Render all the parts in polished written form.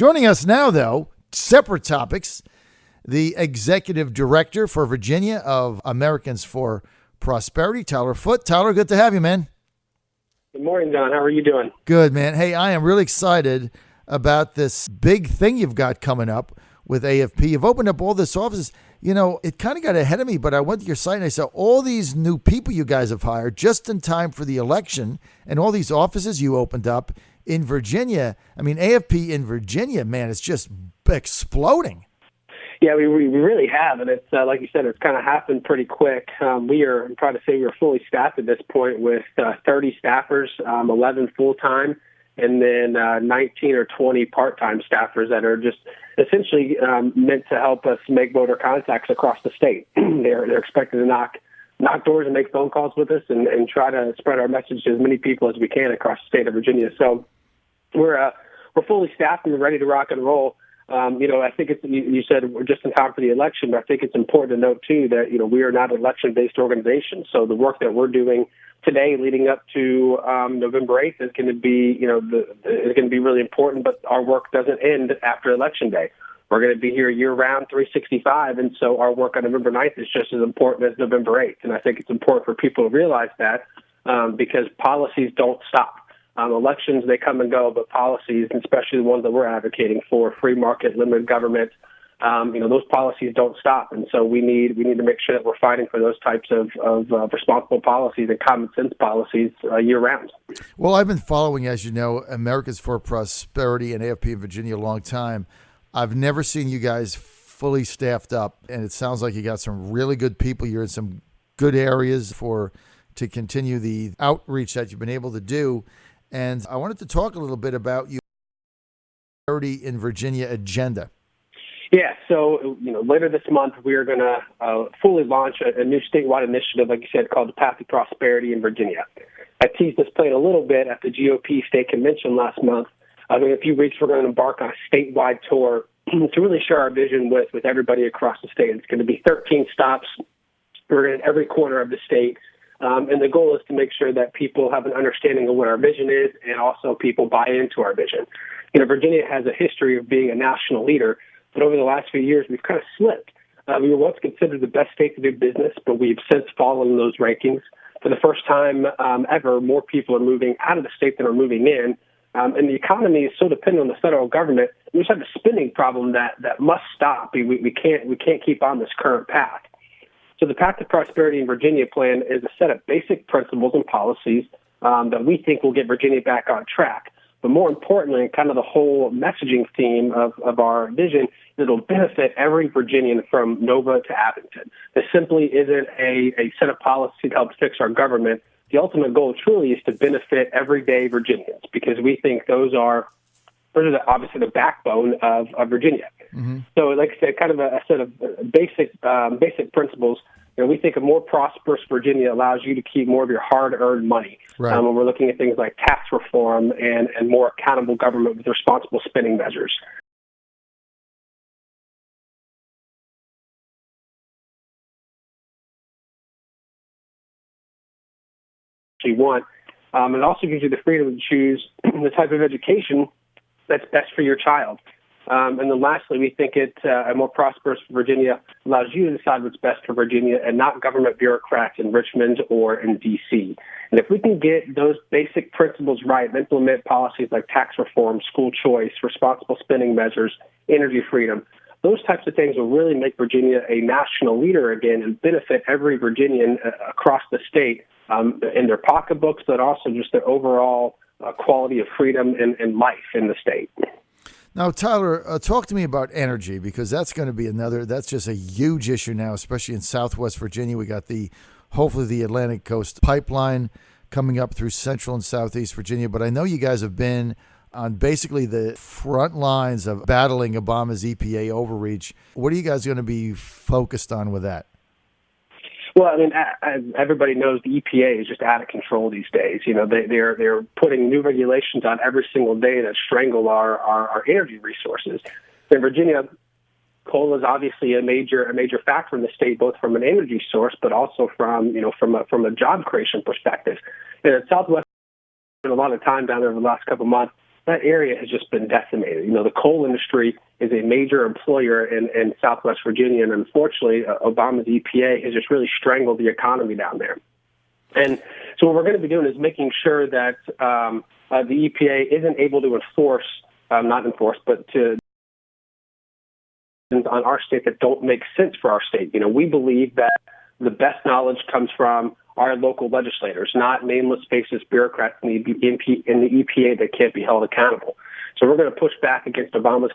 Joining us now, though, separate topics, the executive director for Virginia of Americans for Prosperity, Tyler Foote. Tyler, good to have you, man. Good morning, John. How are you doing? Good, man. Hey, I am really excited about this big thing you've got coming up with AFP. You've opened up all this offices. You know, it kind of got ahead of me, but I went to your site and I saw all these new people you guys have hired just in time for the election and all these offices you opened up in Virginia. I mean, AFP in Virginia, man, it's just exploding. Yeah, we really have, and it's like you said, it's kind of happened pretty quick. I'm proud to say we're fully staffed at this point with 30 staffers, 11 full-time, and then 19 or 20 part-time staffers that are just essentially meant to help us make voter contacts across the state. They're expected to knock doors and make phone calls with us and try to spread our message to as many people as we can across the state of Virginia. So we're fully staffed and we're ready to rock and roll. I think you said we're just in time for the election, but I think it's important to note, too, that, we are not an election-based organization. So the work that we're doing today leading up to November 8th is going to be, is going to be really important, but our work doesn't end after Election Day. We're going to be here year-round, 365, and so our work on November 9th is just as important as November 8th. And I think it's important for people to realize that because policies don't stop. Elections, they come and go, but policies, and especially the ones that we're advocating for, free market, limited government, those policies don't stop. And so we need to make sure that we're fighting for those types of responsible policies and common sense policies year-round. Well, I've been following, as you know, Americans for Prosperity and AFP in Virginia a long time. I've never seen you guys fully staffed up, and it sounds like you got some really good people. You're in some good areas to continue the outreach that you've been able to do. And I wanted to talk a little bit about your Prosperity in Virginia agenda. Yeah, so later this month we are going to fully launch a new statewide initiative, like you said, called the Path to Prosperity in Virginia. I teased this plan a little bit at the GOP state convention last month. In a few weeks we're going to embark on a statewide tour to really share our vision with everybody across the state. It's going to be 13 stops. We're in every corner of the state. And the goal is to make sure that people have an understanding of what our vision is and also people buy into our vision. Virginia has a history of being a national leader, but over the last few years, we've kind of slipped. We were once considered the best state to do business, but we've since fallen in those rankings. For the first time ever, more people are moving out of the state than are moving in. And the economy is so dependent on the federal government. We just have a spending problem that must stop. We can't keep on this current path. So the Path to Prosperity in Virginia plan is a set of basic principles and policies that we think will get Virginia back on track. But more importantly, kind of the whole messaging theme of our vision, it'll benefit every Virginian from Nova to Abington. This simply isn't a set of policies to help fix our government. The ultimate goal truly is to benefit everyday Virginians because we think those are obviously the backbone of Virginia. Mm-hmm. So, like I said, kind of a set of basic principles. We think a more prosperous Virginia allows you to keep more of your hard-earned money. Right. When we're looking at things like tax reform and more accountable government with responsible spending measures. You want. It also gives you the freedom to choose the type of education that's best for your child. And then lastly, we think a more prosperous Virginia allows you to decide what's best for Virginia and not government bureaucrats in Richmond or in D.C. And if we can get those basic principles right and implement policies like tax reform, school choice, responsible spending measures, energy freedom, those types of things will really make Virginia a national leader again and benefit every Virginian across the state in their pocketbooks, but also just their overall quality of freedom and life in the state. Now, Tyler, talk to me about energy because that's going to be that's just a huge issue now, especially in Southwest Virginia. We got hopefully the Atlantic Coast pipeline coming up through Central and Southeast Virginia. But I know you guys have been on basically the front lines of battling Obama's EPA overreach. What are you guys going to be focused on with that? Well, I mean, everybody knows the EPA is just out of control these days. They're putting new regulations on every single day that strangle our energy resources. In Virginia, coal is obviously a major factor in the state, both from an energy source, but also from a job creation perspective. And in Southwest, a lot of time down there over the last couple of months, that area has just been decimated. The coal industry is a major employer in Southwest Virginia, and unfortunately, Obama's EPA has just really strangled the economy down there. And so what we're going to be doing is making sure that the EPA isn't able to but to on our state that don't make sense for our state. We believe that the best knowledge comes from our local legislators, not nameless faceless bureaucrats in the EPA that can't be held accountable. So we're going to push back against Obama's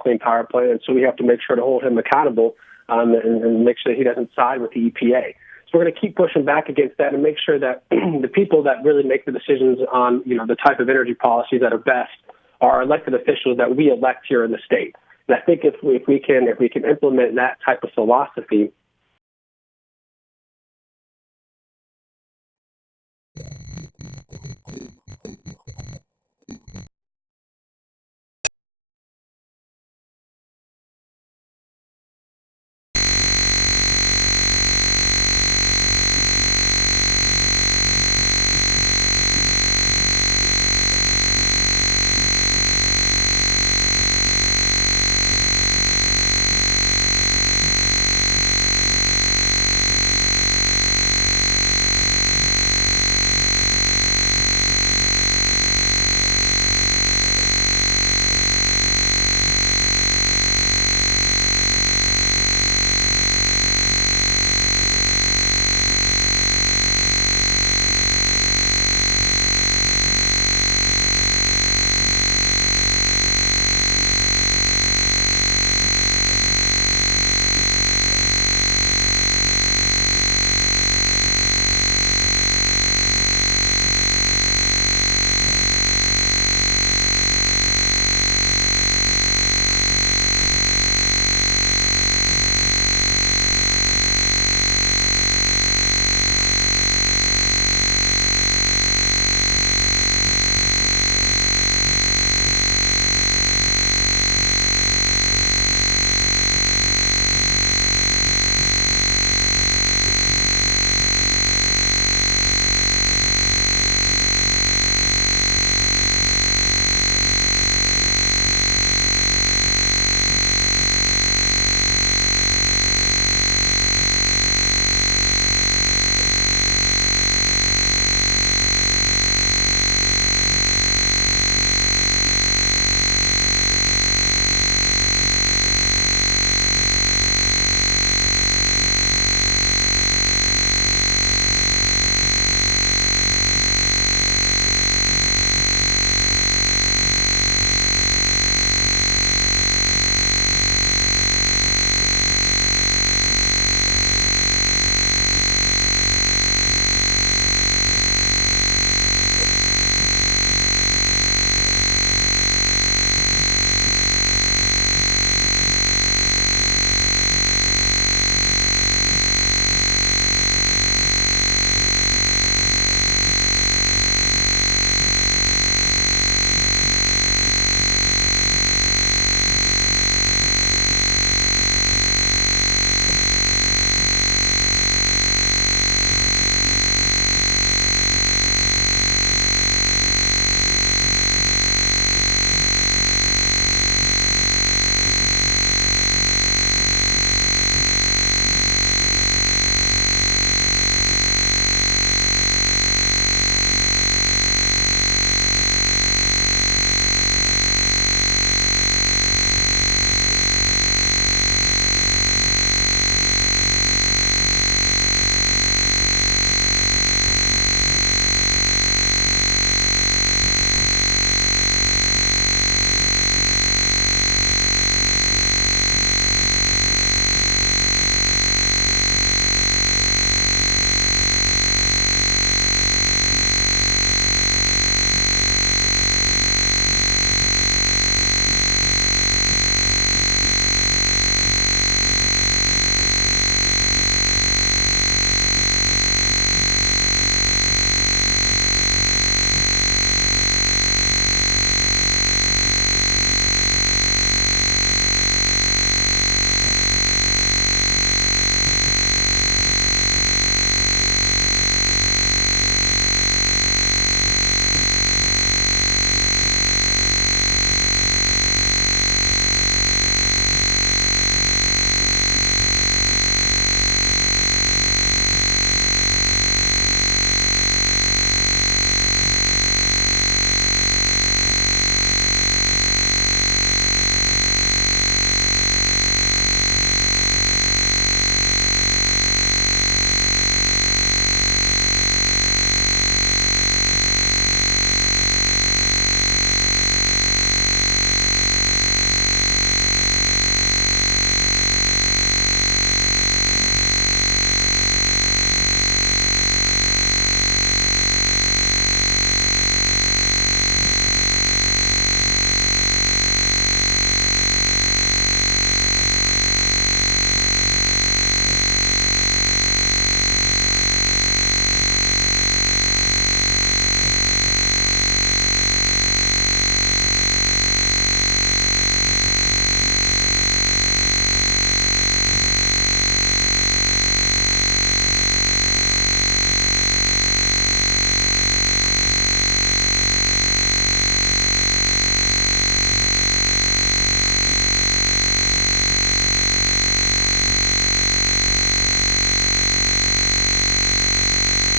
Clean Power Plan, and so we have to make sure to hold him accountable and make sure that he doesn't side with the EPA. So we're going to keep pushing back against that and make sure that the people that really make the decisions on the type of energy policies that are best are elected officials that we elect here in the state. And I think if we can implement that type of philosophy,